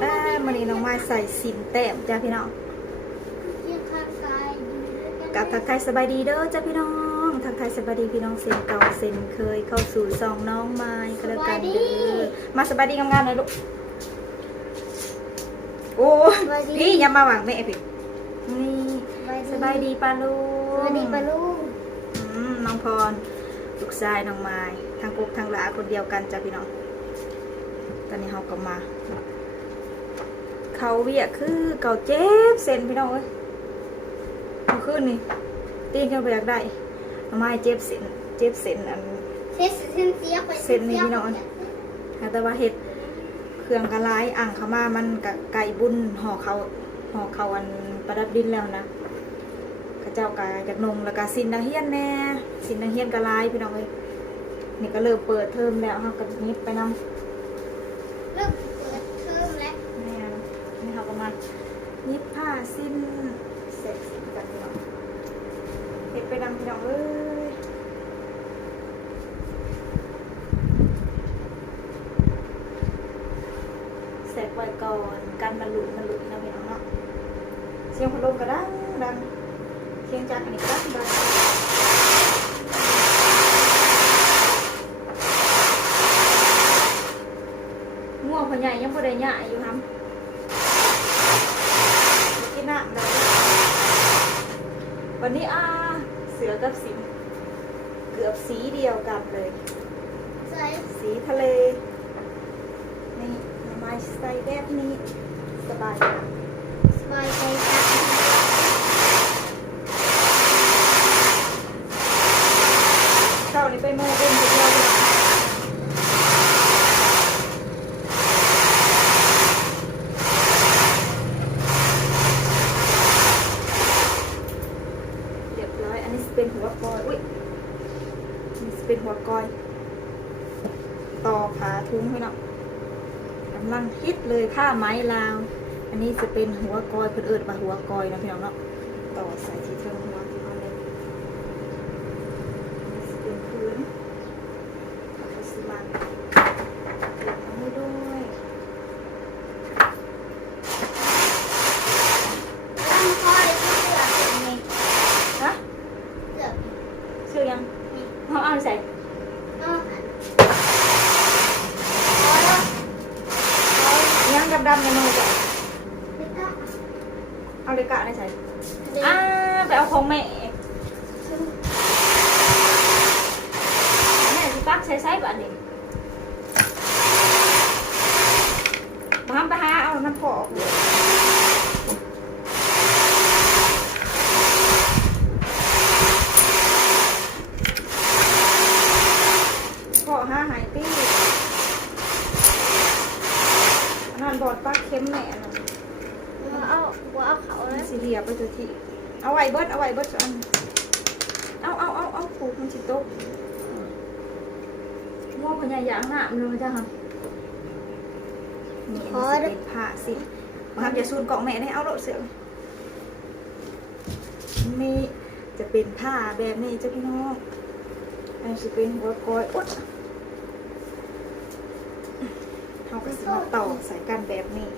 แต่มันนี้น้องไม้ใส่สินแต้มจ้าพี่น้องกับทักทายสบายดีเด้อจ้าพี่น้องทักทายสบายดีพี่น้องเซนเก่าเซนเคยเข้าสู่ซองน้องไม้ก็แล้วกันเด้อมาสบายดีงามๆหน่อยลูกโอ้พี่อย่ามาหวังแม่พี่นี่สบายดีปาลูกสวัสดีปาลูกน้องพรลูกชายน้องไม้ทางกุ๊กทางหลาคนเดียวกันจ้าพี่น้องตอนนี้เขาก็มาเขาเวียคือเก่าเจ็บเซนพี่น้องเอ้ยเอาขึ้นนี่ตีนกันไปอยากได้น้องไม้เจ็บเซนอันเซนนี่พี่น้องแต่ว่าเห็ดเครื่องกระไรอ่างเขามามันกับไก่บุญห่อเขาอันประดับดินแล้วนะข้าเจ้ากาจากนงแล้วก็สินนาเฮียนแน่สินนาเฮียนกระไรพี่น้องเอ้ยนี่ก็เริ่มเปิดเทอมแล้วเขากับนิดไปนำเริ่มเปิดเทอมแล้วนี่เขาก็มานิบผ้าสิ้นเสร็จกันพี่น้องเห็ดไปนำพี่น้องเอ้ยเสร็จไว้ก่อนกันมันหลุดนะพี่น้องเนาะเสียงพัดลมก็ดังเสียงจากอันนี้ก็ดังง่วงพอใหญ่ยังพอได้ใหญ่อยู่ครับกินน้ำเลยวันนี้เสือกับสิงเกือบสีเดียวกันเลยสีทะเลนี่ไม้สไตล์แบบนี้สบายใจค่ะเช้านี้ไปโมเป็นเดียวเป็นหัวกอยนี่เป็นหัวกอยต่อขาทุ้งพี่น้องกำลังฮิตเลยผ้าไม้ลาวอันนี้จะเป็นหัวกอยเพื่นเอิญมาหัวกอยนะพี่น้องเนาะต่อใส่ที่เทิงหัวที่เขาเลยเป็นพื้นเอาไปซีมันเก็บเอาให้ด้วยชื่อยังเขาเอาใส่ยังดำในมือจ้ะเอาเลกะในใส่ไปเอาของแม่สิปักใส่แบบนี้มาไปหาเอาน้ำพอกหายตี้นอนบอดปักเข้มแม่นะเอาเขาแล้วสีเหลี่ยไปตัวที่เอาไว้เบิดอันเอาผูกมันจิตโต๊ะม่วงพญายางหน้ามันเลยจ้ะค่ะนี่เป็นผ้าสิมาทำจะสูนกล่องแม่ให้เอาโลดเสือนี่จะเป็นผ้าแบบนี้จ้ะพี่น้องอันจะเป็นหัวกอยอุดเขาก็จะมาต่อใส่กันแบบนี้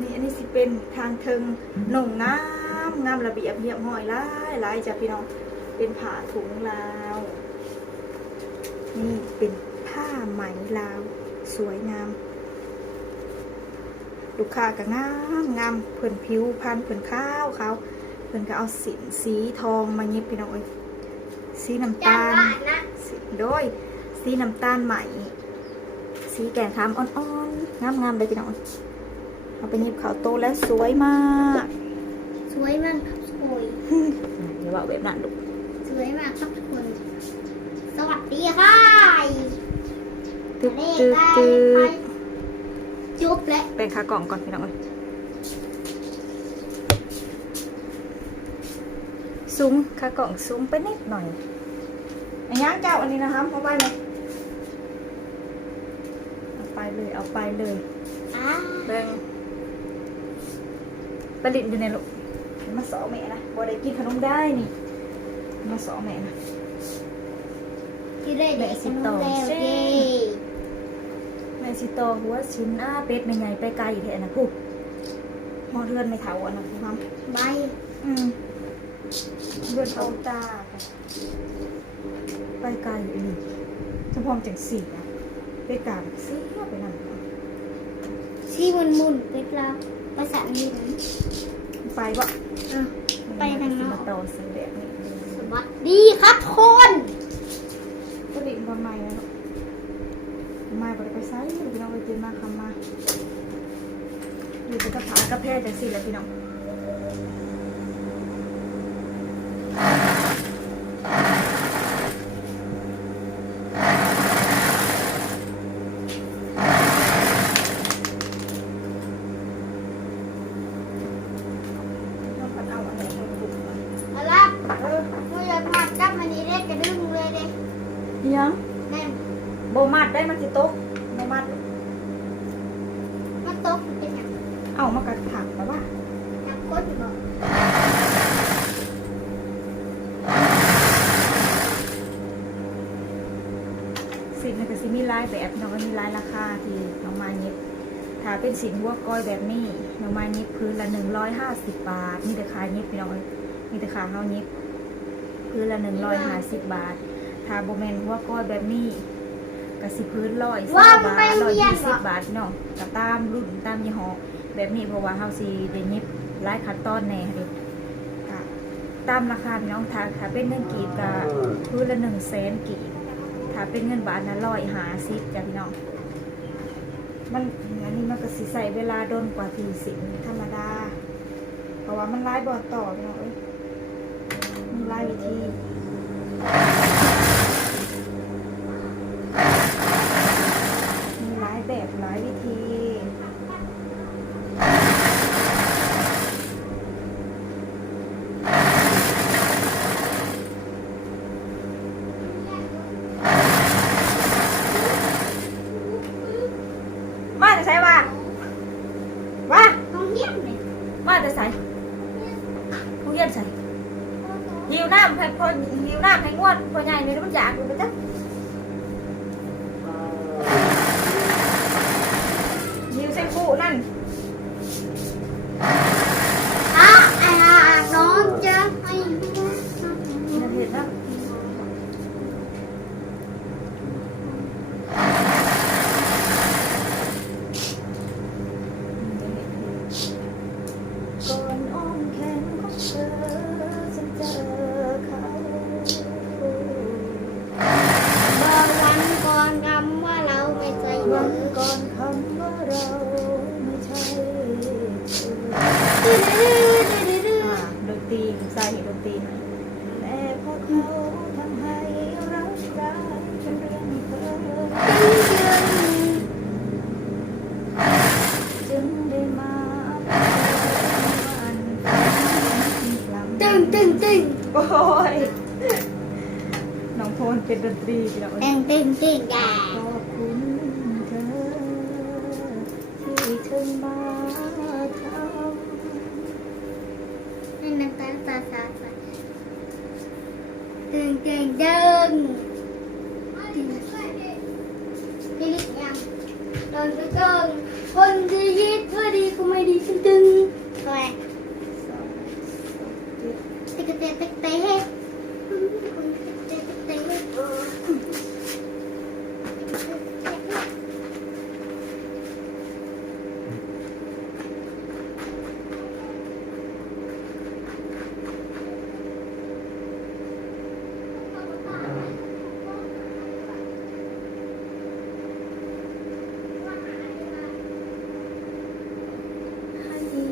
นี่อันนี้สิเป็นทางเทิงหนุ่งงามระเบียบเรียบห้อยลายจ้ะพี่น้องเป็นผ้าถุงลาวนี่เป็นผ้าไหมลาวสวยงามลูกค้าก็งามเพิ่นผิวพันเพิ่นข้าวเขาเพิ่นก็เอาสีทองมาเย็บพี่น้องเอ้ยสีน้ำตาลโดยสีน้ำตาลใหม่สีแก่นคำอ่อนๆงามเลยพี่น้องเอาไปเย็บขาวโตแล้วสวยมากสวยมากครับสวยเดี๋ยวว่าแบบนั้นลูกสวยมากครับทุกคนสวัสดีค่ะตึ๊ดจุ๊บและแบ่งขากล่องก่อนพี่น้องซุ้มขากล่องซุ้มไปนิดหน่อยอันย่างเจ้าอันนี้นะคะเอาไปเลยเอาไปเลยแบ่งผลิตอยู่ในลูกมาสอแม่นะบ่ได้กินขนมได้นี่มาสอแม่นะ ที่ได้เด็กสิบต่อ สิโตหัวชิ้นเป็ดไม่ใหญ่ไปไกลแท้นะปุ๊บหอเรือนไม่เถาอ่ะนะคุณครับ ใบ เรือนเอาตาไปไกลอีกเฉพาะจังสีนะไปกลางเสียไปนั่น ที่มุนเป็ดเราภาษาอังกฤษ ไปบ่ ไปทางนอก โตสีแบบนี้ สวัสดีครับทุกคน ก็ดิ่งประมาณนั้นมาบ่ได้ไปไซส์พี่น้องไปเจอมาคำมาอยู่กับผากระเพาะจังสีแล้วพี่น้องเอาล่ะกูอยากมาจับมันนี้ได้กระดึงเลยเด้ ยัง แน่น โบมัดได้มันสิตกโบมัด มันตกเป็นอย่าง เอามากระถางแล้วว่า นักกดบอก สินมันก็สิมีลายแบบน้องก็มีลายราคาที่น้องมาเย็บถ้าเป็นสินหัวก้อยแบบนี้น้องมาเย็บพื้นละ150 บาทมีแต่ขายเย็บพี่น้องมีแต่ขายเฮาเย็บพื้นละ150 บาทถ้าโบแมนหัวก้อยแบบนี้ก็สิพื้น120 บาท120 บาทพี่น้องก็ตามรุ่นตามยี่ห้อแบบนี้เพราะว่าเฮาสิได้เย็บลายคัดตอนแน่เด้ค่ะตามราคาพี่น้องถ้าเป็นเงินกีบก็พื้นละ100,000 กีบถ้าเป็นเงินบาทนะ150จ้ะพี่น้องมันอันนี้มันก็สิใส่เวลาโดนกว่าที่สินธรรมดาเพราะว่ามันลายบอดต่อพี่น้องมีลายวิธีมีลายแบบลายวิธีมาจะใช้ว่าว่า ต้องเยี่ยมเลย มาจะใส่ผู้เยี่ยมใส่หิวน้ำให้พอหิวน้ำให้งวดพอใหญ่เลยมันอยากอยู่ไปจ้ะหิวใส่ผู้นั่น น้องจะให้ นั่นเห็นนะก่อนอ้อมแขนของเธอฉันเจอเขา บอกวันก่อนคำว่าเราไม่ใจเบ วั อน ก่อนคำว่าเราไม่ใช่เธอดนตรีใส่ดนตรีให้แต่พอเขาทำให้รักร้ายเป็นเรื่องเพ้อจึงได้มาวันฝัน ตึง โอ้ยน้องโทนเป็นดนตรีพี่น้อง ตึงอย่า ขอบคุณเธอที่เธอมาทำ ให้น้ำตาตาตึงนี่ยังตึงคนจะยิดว่าดีก็ไม่ดีตึงก็ไงเตะเตะเตะให้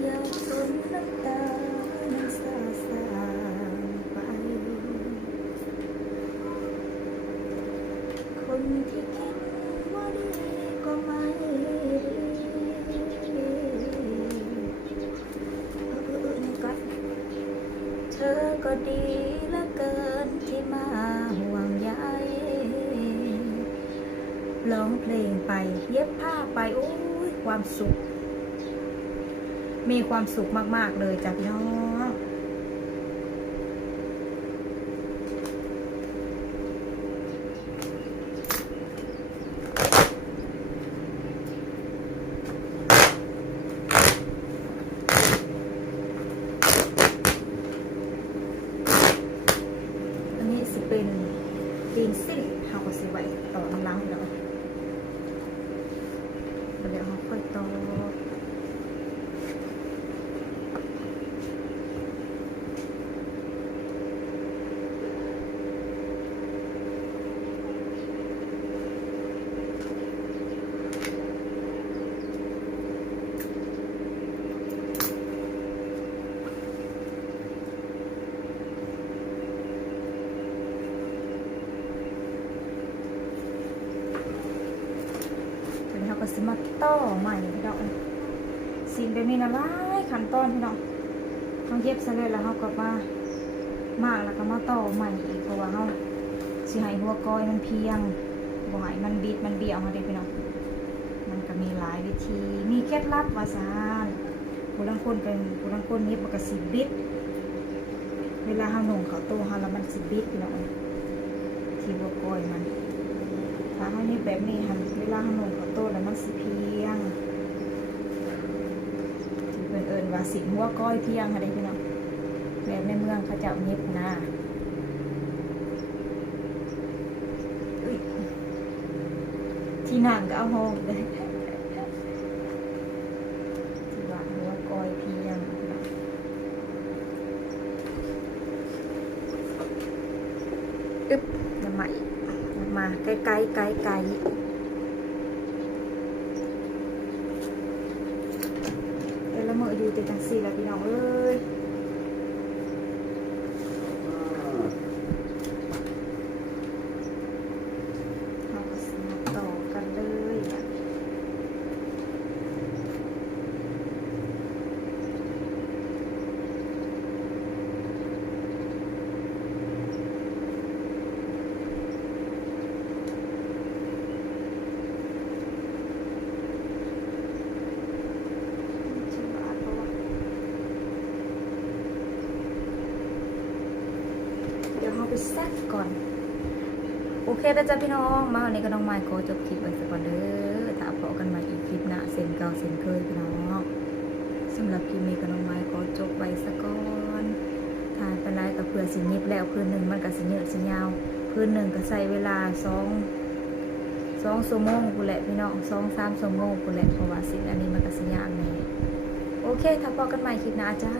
ยาจนน้ำตามันสาสางไปคนที่คิดว่าดีก็ไม่ดีนี่ก็เธอก็ดีเหลือเกินที่มาห่วงใยร้องเพลงไปเย็บผ้าไปโอ้ยความสุขมีความสุขมากๆเลยจ้ะพี่น้อง ก็แล้วเขาค่อยต่อเขาก็สิมาต่อใหม่พี่น้องซีนแบบนี้นะหลายขั้นตอนพี่น้องเขาเย็บเสร็จแล้วเขาก็มากแล้วก็มาต่อใหม่อีกเพราะว่าเขาสิให้หัวก้อยมันเพียงบ่ให้มันบิดมันเบี้ยวมาเด้พี่น้องมันก็มีหลายวิธีมีเคล็ดลับว่าซานผู้ลังคนเป็นผู้ลังคนเย็บมันก็สิบิดเวลาเขาหนุ่งเขาโตเขาแล้วมันสิบิดพี่น้องที่หัวก้อยมันถ้าเขาเย็บแบบนี้หันเวลาเขาหนุ่งเขาโตแล้วมันสิเพียงที่เป็นเอิญว่าสิหัวก้อยเพียงอะไรพี่น้องแบบในเมืองเขาจะเย็บนะที่นั่งก็เอาห้องเลยที่ว่าหัวก้อยเพียงอึ๊บน้ำมาไกลๆแต่ละมืออยู่แต่จังสี่แล้วพี่น้องเอ้ยเราก็สมาต่อกันเลยเดี๋ยวเราไปแซ่ก่อนโอเคนะจ๊ะพี่น้องมาวันนี้ก็น้องไมค์ขอจบคลิปไว้สักก่อนเด้อถ้าพบกันใหม่อีกคลิปหน้าเส้นเก่าเส้นเคยพี่น้องสำหรับคลิปนี้ก็น้องไมค์ขอจบไว้สักก่อนถ่ายไปไลฟ์กับเพื่อสิยิบแล้วพื้นหนึ่งมันก็สิเยอะสิยาวพื้นหนึ่งก็ใช้เวลาสองชั่วโมงกูแหละพี่น้อง2-3 ชั่วโมงกูแหละเพราะว่าสิ่งอันนี้มันก็สิยากแน่โอเคถ้าพบกันใหม่คลิปหน้าจ้า